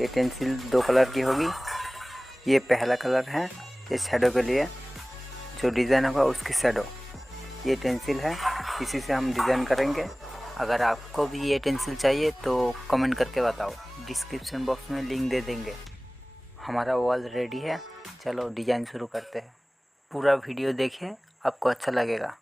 ये pencil 2 colour की होगी। ये पहला कलर है, ये शैडो के लिए जो डिज़ाइन होगा उसकी शैडो। ये पेंसिल है, इसी से हम डिज़ाइन करेंगे। अगर आपको भी ये पेंसिल चाहिए तो कमेंट करके बताओ, डिस्क्रिप्शन बॉक्स में लिंक दे देंगे। हमारा वॉल रेडी है, चलो डिज़ाइन शुरू करते हैं। पूरा वीडियो देखिए, आपको अच्छा लगेगा।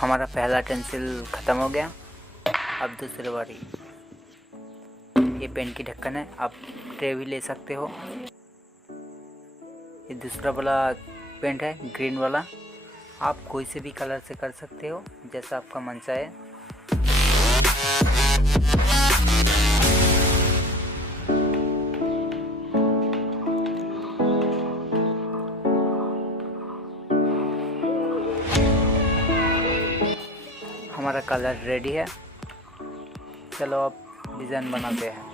हमारा पहला पेंसिल ख़त्म हो गया। अब दूसरी बारी। ये पेन की ढक्कन है, आप ट्रे भी ले सकते हो। ये दूसरा वाला पेंट है, ग्रीन वाला। आप कोई से भी कलर से कर सकते हो, जैसा आपका मन चाहे। हमारा कलर रेडी है, चलो अब डिज़ाइन बनाते हैं।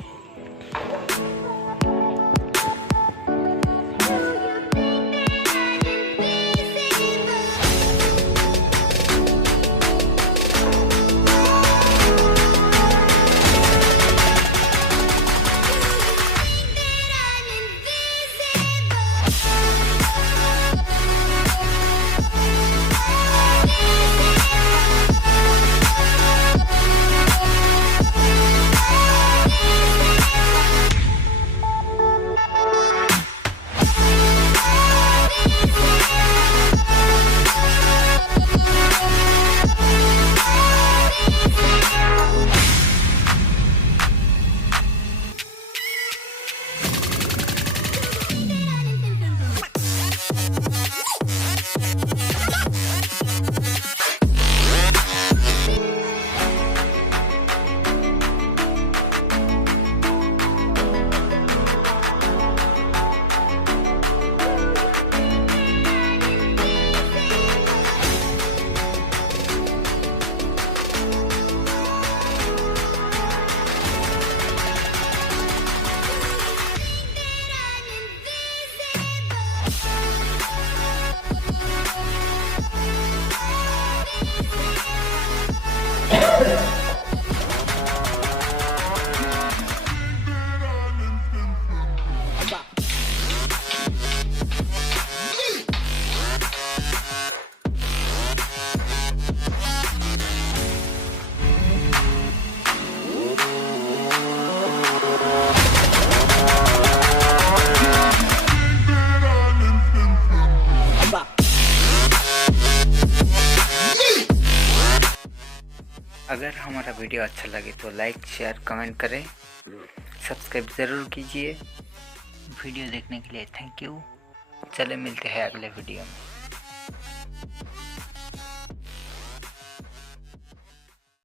अगर हमारा वीडियो अच्छा लगे तो लाइक शेयर कमेंट करें, सब्सक्राइब ज़रूर कीजिए। वीडियो देखने के लिए थैंक यू। चले मिलते हैं अगले वीडियो में।